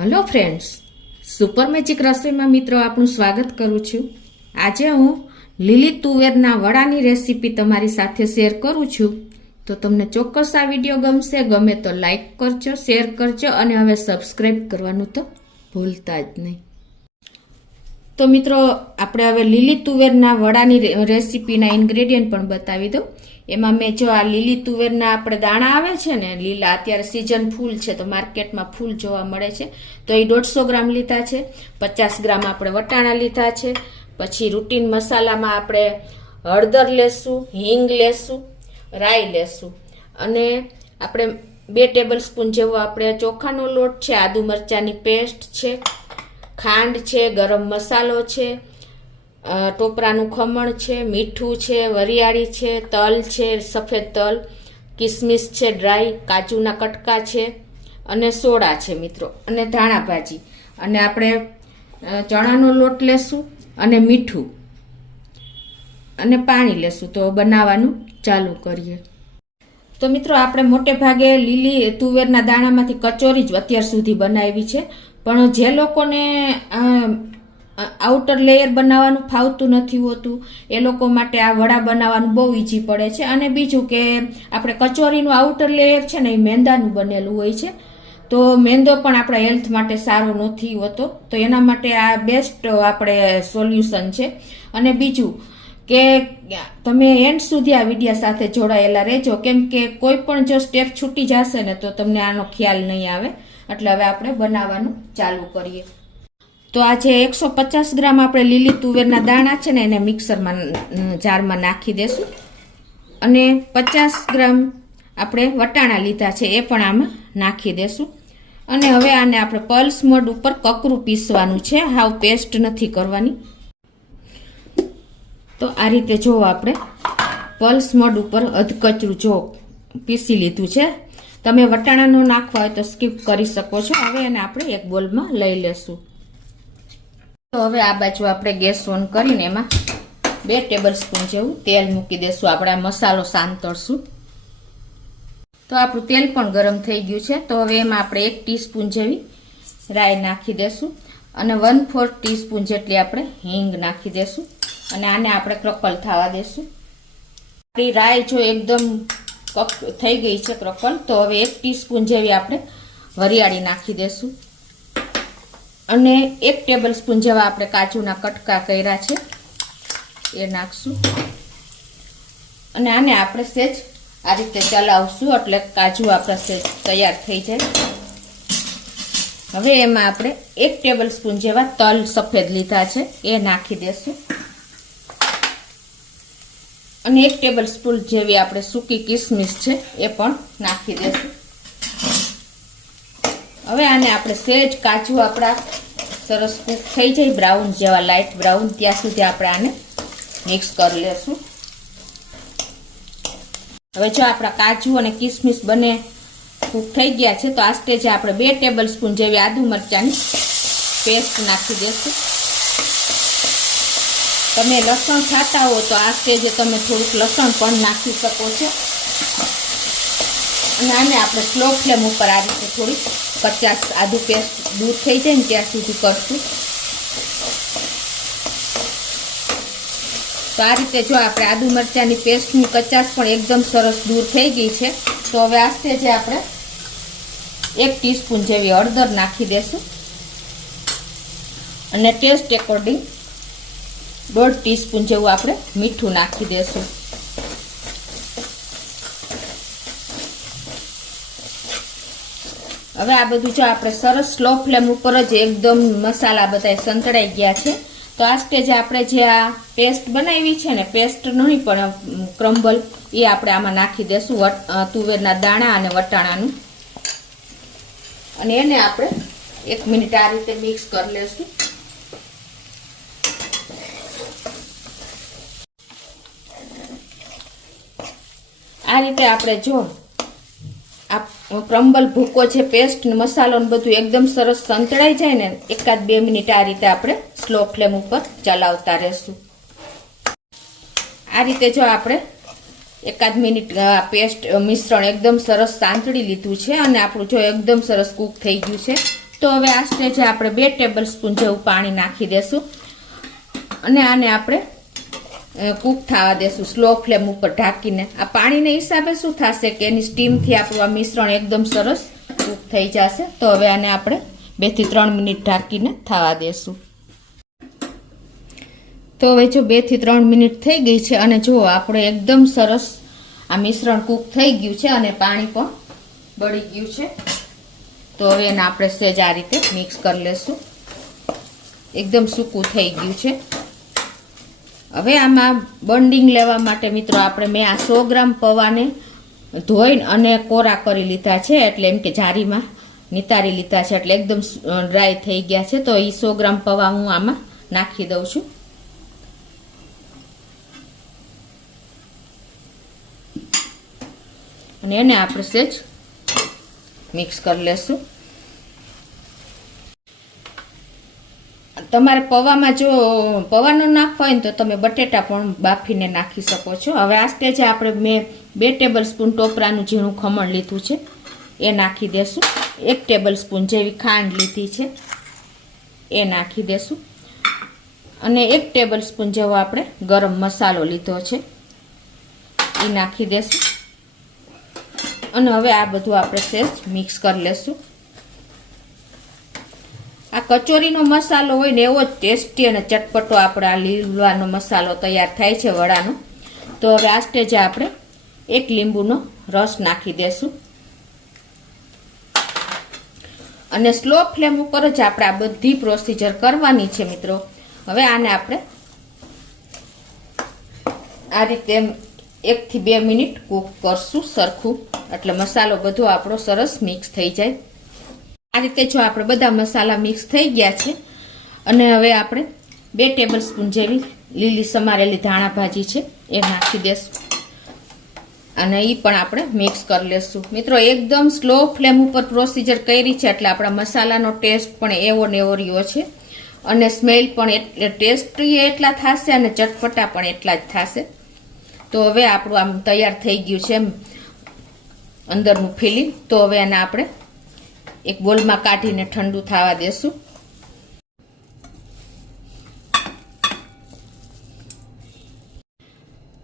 Hello friends, super magic રસોઈમાં મિત્રો આપનું સ્વાગત કરું છું। આજે હું લીલી તુવેરના વડાની રેસીપી તમારી સાથે શેર કરું છું। તો તમને ચોક્કસ આ વિડીયો ગમશે। ગમે તો લાઈક કરજો, શેર કરજો અને હવે સબસ્ક્રાઈબ કરવાનું તો ભૂલતા જ નહીં। તો મિત્રો આપણે હવે લીલી તુવેરના વડાની રેસીપીના ઇન્ગ્રેડિયન્ટ પણ બતાવી દઉં। એમાં મેં જો આ લીલી તુવેરના આપણે દાણા આવે છે ને લીલા, અત્યારે સિઝન ફૂલ છે તો માર્કેટમાં ફૂલ જોવા મળે છે, તો એ 150 ગ્રામ લીધા છે। 50 ગ્રામ આપણે વટાણા લીધા છે। પછી રૂટીન મસાલામાં આપણે હળદર લેશું, હિંગ લેશું, રાઈ લેશું અને આપણે 2 ટેબલ સ્પૂન જેવો આપણે ચોખાનો લોટ છે, આદુ મરચાંની પેસ્ટ છે, ખાંડ છે, ગરમ મસાલો છે, ટોપરાનું ખમણ છે, મીઠું છે, વરિયાળી છે, તલ છે, સફેદ તલ, કિસમિસ છે, ડ્રાય કાજુના કટકા છે અને સોડા છે મિત્રો, અને ધાણા ભાજી, અને આપણે ચણાનો લોટ લેશું અને મીઠું અને પાણી લેશું। તો બનાવવાનું ચાલુ કરીએ। તો મિત્રો આપણે મોટે ભાગે લીલી તુવેરના દાણામાંથી કચોરી જ અત્યાર સુધી બનાવી છે, પણ જે લોકોને આઉટર લેયર બનાવવાનું ફાવતું નથી હોતું એ લોકો માટે આ વડા બનાવવાનું બહુ ઈઝી પડે છે। અને બીજું કે આપણે કચોરીનું આઉટર લેયર છે ને એ મેંદાનું બનેલું હોય છે, તો મેંદો પણ આપણા હેલ્થ માટે સારો નથી હોતો, તો એના માટે આ બેસ્ટ આપણે સોલ્યુશન છે। અને બીજું કે તમે એન્ડ સુધી આ વિડીયો સાથે જોડાયેલા રહેજો, કેમ કે કોઈ પણ જો સ્ટેપ છૂટી જશે ને તો તમને આનો ખ્યાલ નહીં આવે। એટલે હવે આપણે બનાવવાનું ચાલુ કરીએ। તો આજે 150 ગ્રામ આપણે લીલી તુવેરના દાણા છે ને એને મિક્સરમાં જારમાં નાખી દેશું, અને 50 ગ્રામ આપણે વટાણા લીધા છે એ પણ આમાં નાખી દેશું। અને હવે આને આપણે પલ્સ મોડ ઉપર કકરું પીસવાનું છે, હાવ પેસ્ટ નથી કરવાની। તો આ રીતે જો આપણે પલ્સ મોડ ઉપર અધકચરું જો પીસી લીધું છે। તમે વટાણાનો નાખવા હોય તો સ્કીપ કરી શકો છો। હવે એને આપણે એક બોલમાં લઈ લેશું। તો હવે આ બાજુ આપણે ગેસ ઓન કરીને એમાં 2 ટેબલ સ્પૂન જેવું તેલ મૂકી દેશું, આપણે આ મસાલો સાંતળશું। તો આપણું તેલ પણ ગરમ થઈ ગયું છે, તો હવે એમાં આપણે 1 ટીસ્પૂન જેવી રાઈ નાખી દેશું અને 1/4 ટીસ્પૂન જેટલી આપણે હિંગ નાખી દેશું, અને આને આપણે ક્રકલ થવા દેશું। આપણી રાઈ જો એકદમ થઈ ગઈ છે ક્રકલ, તો હવે 1 ટીસ્પૂન જેવી આપણે વરિયાળી નાખી દેશું, અને 1 ટેબલ સ્પૂન જેવા આપણે કાજુના કટકા કર્યા છે એ નાખશું, અને આને આપણે સેજ આ રીતે ચલાવશું એટલે કાજુ આપણા સેજ તૈયાર થઈ જાય। હવે એમાં આપણે 1 ટેબલ સ્પૂન જેવા તલ સફેદ લીધા છે એ નાખી દેશું, અને 1 ટેબલ સ્પૂન જેવી આપણે સૂકી કિસમિસ છે એ પણ નાખી દેશું। હવે આને આપણે સેજ કાજુ આપણા સરસ કૂક થઈ જાય બ્રાઉન જેવા, લાઇટ બ્રાઉન, ત્યાં સુધી આપણે આને મિક્સ કરી લેશું। હવે જો આપણા કાજુ અને કિસમિસ બંને કૂક થઈ ગયા છે, તો આ સ્ટેજે આપણે 2 ટેબલ સ્પૂન જેવી આદુ મરચાંની પેસ્ટ નાખી દેશું। તમે લસણ ખાતા હો તો આ સ્ટેજે તમે થોડુંક લસણ પણ નાખી શકો છો, અને આને આપણે સ્લો ફ્લેમ ઉપર આ રીતે થોડીક કચાશ આદુ પેસ્ટ દૂર થઈ જાય ને ત્યાં સુધી કરશું। તો આ રીતે જો આપણે આદુ મરચાંની પેસ્ટની કચાશ પણ એકદમ સરસ દૂર થઈ ગઈ છે, તો હવે આ સ્ટેજે આપણે 1 ટીસ્પૂન જેવી હળદર નાખી દેશું, અને ટેસ્ટ એકોર્ડિંગ 1/2 ટીસ્પૂન જેવું આપણે મીઠું નાખી દેશું। હવે આ બધું જો આપણે સરસ સ્લો ફ્લેમ ઉપર જ એકદમ મસાલા બધા સંતળાઈ ગયા છે, તો આ સ્ટેજે આપણે જે આ પેસ્ટ બનાવી છે ને, પેસ્ટ નહીં પણ ક્રમ્બલ, એ આપણે આમાં નાખી દેશું, તુવેરના દાણા અને વટાણાનું, અને એને આપણે 1 મિનિટ આ રીતે મિક્સ કરી લેશું। આ રીતે આપણે જો આ ક્રમ્બલ ભૂકો છે, પેસ્ટ મસાલો ને બધું એકદમ સરસ સંતળાઈ જાય ને, 1-2 મિનિટ આ રીતે આપણે સ્લો ફ્લેમ ઉપર ચલાવતા રહેશું। આ રીતે જો આપણે 1-2 મિનિટ પેસ્ટ મિશ્રણ એકદમ સરસ સાંતળી લીધું છે, અને આપણું જો એકદમ સરસ કૂક થઈ ગયું છે, તો હવે આ સ્ટેજે આપણે 2 ટેબલ સ્પૂન જેવું પાણી નાખી દેશું અને આને આપણે કૂક થવા દેશું સ્લો ફ્લેમ ઉપર ઢાંકીને. આ પાણીના હિસાબે શું થશે કે એની સ્ટીમથી આપણું આ મિશ્રણ એકદમ સરસ કૂક થઈ જશે. તો હવે આને આપણે 2 થી 3 મિનિટ ઢાંકીને થવા દેશું. તો હવે જો 2 થી 3 મિનિટ થઈ ગઈ છે અને જો આપણે એકદમ સરસ આ મિશ્રણ કૂક થઈ ગયું છે અને પાણી પણ બળી ગયું છે. તો હવે એને આપણે સહેજ આ રીતે મિક્સ કરી લેશું. એકદમ સૂકું થઈ ગયું છે. હવે આમાં બોન્ડિંગ લેવા માટે મિત્રો આપણે મેં આ 100 ગ્રામ પૌવાને ધોઈને અને કોરા કરી લીધા છે, એટલે એમ કે જારીમાં નિતારી લીધા છે, એટલે એકદમ ડ્રાય થઈ ગયા છે. તો એ 100 ગ્રામ પૌવા હું આમાં નાખી દઉં છું. અને એને આપણે સહેજ મિક્સ કરી લેશું. તમારે પૌવામાં જો પૌવાનો નાખવો હોય ને તો તમે બટેટા પણ બાફીને નાખી શકો છો. હવે આ સ્ટેજે આપણે મેં 2 ટેબલ સ્પૂન ટોપરાનું ઝીણું ખમણ લીધું છે એ નાખી દેશું. 1 ટેબલ સ્પૂન જેવી ખાંડ લીધી છે એ નાખી દેશું. અને 1 ટેબલ સ્પૂન જેવો આપણે ગરમ મસાલો લીધો છે એ નાખી દેશું. અને હવે આ બધું આપણે સહેજ મિક્સ કરી લેશું. આ કચોરીનો મસાલો હોય ને એવો જ ટેસ્ટી અને ચટપટો આપણે આ લીલવાનો મસાલો તૈયાર થાય છે વડાનો. તો હવે આ સ્ટેજે આપણે 1 લીંબુનો રસ નાખી દેશું. અને સ્લો ફ્લેમ ઉપર જ આપણે આ બધી પ્રોસીજર કરવાની છે મિત્રો. હવે આને આપણે આ રીતે 1 થી 2 મિનિટ કૂક કરશું સરખું, એટલે મસાલો બધો આપણો સરસ મિક્સ થઈ જાય. આ રીતે જો આપણે બધા મસાલા મિક્સ થઈ ગયા છે અને હવે આપણે 2 ટેબલ સ્પૂન જેવી લીલી સમારેલી ધાણા ભાજી છે એ નાખી દેશું અને એ પણ આપણે મિક્સ કરી લેશું. મિત્રો એકદમ સ્લો ફ્લેમ ઉપર પ્રોસીજર કરી છે એટલે આપણા મસાલાનો ટેસ્ટ પણ એવો ને એવો રહ્યો છે અને સ્મેલ પણ એટલે ટેસ્ટી એટલા થશે અને ચટપટા પણ એટલા જ થશે. તો હવે આપણું આમ તૈયાર થઈ ગયું છે અંદરનું ફિલિંગ. તો હવે એને આપણે એક બોલમાં કાઢીને ઠંડુ થવા દેશું.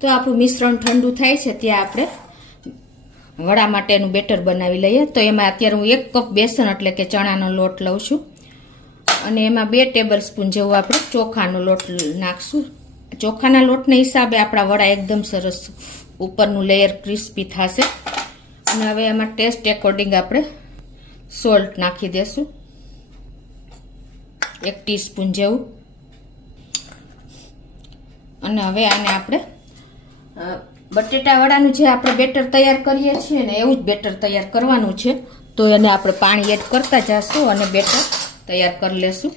તો આપણું મિશ્રણ ઠંડુ થાય છે ત્યાં આપણે વડા માટેનું બેટર બનાવી લઈએ. તો એમાં અત્યારે હું 1 કપ બેસન એટલે કે ચણાનો લોટ લઉં છું અને એમાં 2 ટેબલ સ્પૂન જેવો આપણે ચોખાનો લોટ નાખશું. ચોખાના લોટના હિસાબે આપણા વડા એકદમ સરસ ઉપરનું લેયર ક્રિસ્પી થશે. અને હવે એમાં ટેસ્ટ એકોર્ડિંગ આપણે સોલ્ટ નાખી દેશું 1 ટીસ્પૂન જેવું. અને હવે આને આપણે બટેટા વડાનું જે આપણે બેટર તૈયાર કરીએ છીએ ને એવું જ બેટર તૈયાર કરવાનું છે. તો એને આપણે પાણી એડ કરતા જઈશું અને બેટર તૈયાર કરી લેશું.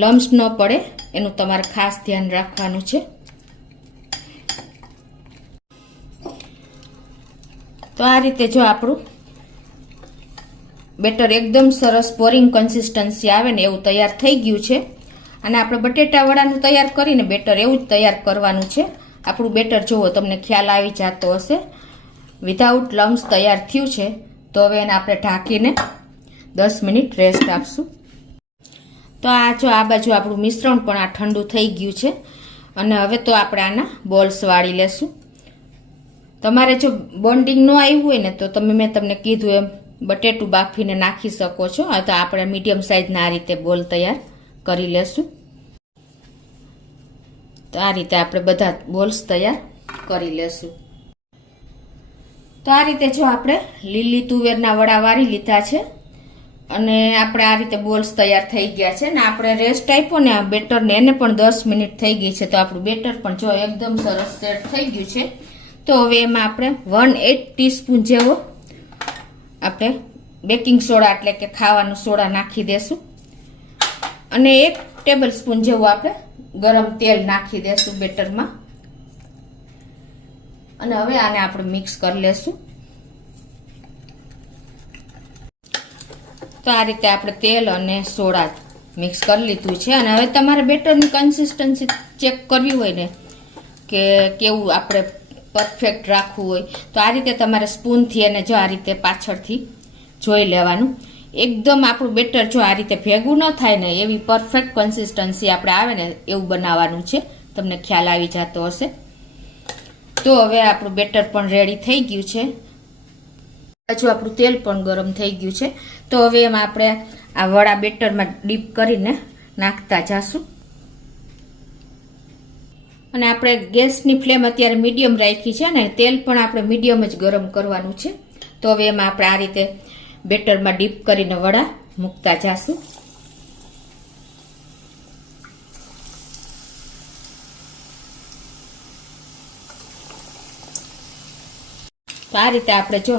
લમ્સ ન પડે એનું તમારે ખાસ ધ્યાન રાખવાનું છે. તો આ રીતે જો આપણું બેટર એકદમ સરસ પોરિંગ કન્સિસ્ટન્સી આવે ને એવું તૈયાર થઈ ગયું છે. અને આપણે બટેટા વડાનું તૈયાર કરીને બેટર એવું જ તૈયાર કરવાનું છે. આપણું બેટર જુઓ તમને ખ્યાલ આવી જતો હશે વિધાઉટ લમ્સ તૈયાર થયું છે. તો હવે એને આપણે ઢાંકીને 10 મિનિટ રેસ્ટ આપશું. તો આ જો આ બાજુ આપણું મિશ્રણ પણ આ ઠંડુ થઈ ગયું છે અને હવે તો આપણે આના બોલ્સ વાળી લેશું. તમારે જો બોન્ડિંગ ન આવ્યું હોય ને તો તમે મેં તમને કીધું એમ બટેટું બાફીને નાખી શકો છો. તો આપણે મીડિયમ સાઇઝના આ રીતે બોલ તૈયાર કરી લેશું. તો આ રીતે આપણે બધા બોલ્સ તૈયાર કરી લેશું. તો આ રીતે જો આપણે લીલી તુવેરના વડા વાળી લીધા છે અને આપણે આ રીતે બોલ્સ તૈયાર થઈ ગયા છે ને આપણે રેસ્ટ આપ્યો ને આ બેટરને એને પણ 10 મિનિટ થઈ ગઈ છે. તો આપણું બેટર પણ જો એકદમ સરસ સેટ થઈ ગયું છે. તો હવે એમાં આપણે 1/8 ટીસ્પૂન જેવો આપણે બેકિંગ સોડા એટલે કે ખાવાનો સોડા નાખી દેશું અને 1 ટેબલ સ્પૂન જેવું આપણે ગરમ તેલ નાખી દેશું બેટરમાં. અને હવે આને આપણે મિક્સ કરી લેશું. તો આ રીતે આપણે તેલ અને સોડા મિક્સ કરી લીધું છે. અને હવે તમારે બેટરની કન્સિસ્ટન્સી ચેક કરવી હોય ને કે કેવું આપણે પરફેક્ટ રાખવું હોય તો આ રીતે તમારે સ્પૂનથી એને જો આ રીતે પાછળથી જોઈ લેવાનું. એકદમ આપણું બેટર જો આ રીતે ભેગું ન થાય ને એવી પરફેક્ટ કન્સિસ્ટન્સી આપણે આવે ને એવું બનાવવાનું છે. તમને ખ્યાલ આવી જતો હશે. તો હવે આપણું બેટર પણ રેડી થઈ ગયું છે. હજુ આપણું તેલ પણ ગરમ થઈ ગયું છે. તો હવે એમાં આપણે આ વડા બેટરમાં ડીપ કરીને નાખતા જાશું. અને આપણે ગેસની ફ્લેમ અત્યારે મીડિયમ રાખી છે ને તેલ પણ આપણે મીડિયમ જ ગરમ કરવાનું છે. તો હવે એમાં આપણે આ રીતે બેટરમાં ડીપ કરીને વડા મૂકતા જાશું. તો આ રીતે આપણે જો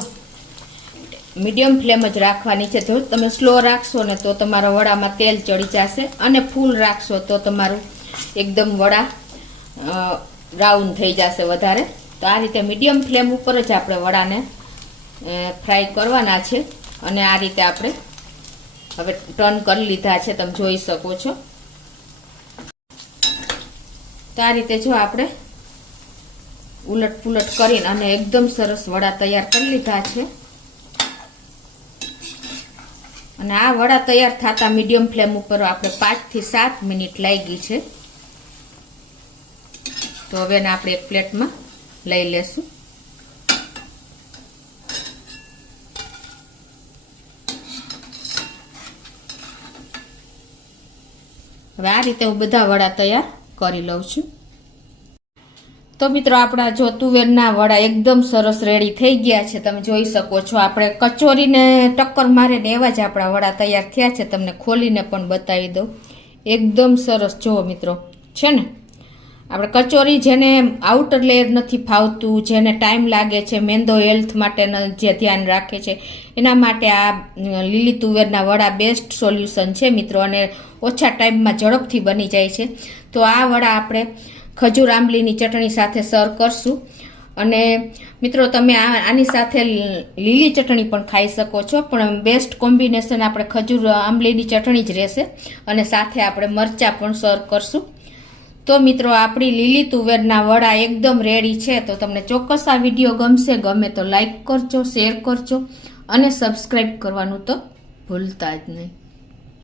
મીડિયમ ફ્લેમ જ રાખવાની છે. જો તમે સ્લો રાખશો ને તો તમારા વડામાં તેલ ચડી જશે અને ફૂલ રાખશો તો તમારું એકદમ વડા બ્રાઉન થઈ જશે વધારે. તો આ રીતે મીડિયમ ફ્લેમ ઉપર જ આપણે વડાને ફ્રાય કરવાના છે. અને આ રીતે આપણે હવે ટર્ન કરી લીધા છે, તમે જોઈ શકો છો. તો આ રીતે જો આપણે ઉલટ પુલટ કરીને અને એકદમ સરસ વડા તૈયાર કરી લીધા છે. અને આ વડા તૈયાર થતા મીડિયમ ફ્લેમ ઉપર આપણે 5 થી 7 મિનિટ લાગી છે. તો હવે એને આપણે એક પ્લેટમાં લઈ લેશું. હવે આ રીતે હું બધા વડા તૈયાર કરી લઉં છું. તો મિત્રો આપણા જો તુવેરના વડા એકદમ સરસ રેડી થઈ ગયા છે. તમે જોઈ શકો છો. આપણે કચોરીને ટક્કર મારે ને એવા જ આપણા વડા તૈયાર થયા છે. તમને ખોલીને પણ બતાવી દઉં. એકદમ સરસ જુઓ મિત્રો છે ને. આપણે કચોરી જેને આઉટર લેયર નથી ફાવતું, જેને ટાઈમ લાગે છે, મેંદો હેલ્થ માટેનો જે ધ્યાન રાખે છે, એના માટે આ લીલી તુવેરના વડા બેસ્ટ સોલ્યુશન છે મિત્રો. અને ઓછા ટાઈમમાં ઝડપથી બની જાય છે. તો આ વડા આપણે ખજૂર આંબલીની ચટણી સાથે સર્વ કરશું. અને મિત્રો તમે આની સાથે લીલી ચટણી પણ ખાઈ શકો છો, પણ બેસ્ટ કોમ્બિનેશન આપણે ખજૂર આંબલીની ચટણી જ રહેશે. અને સાથે આપણે મરચાં પણ સર્વ કરશું. તો મિત્રો આપણી લીલી તુવેરના વડા એકદમ રેડી છે. તો તમને ચોક્કસ આ વિડીયો ગમે તો લાઈક કરજો, શેર કરજો અને સબસ્ક્રાઈબ કરવાનું તો ભૂલતા જ નહીં.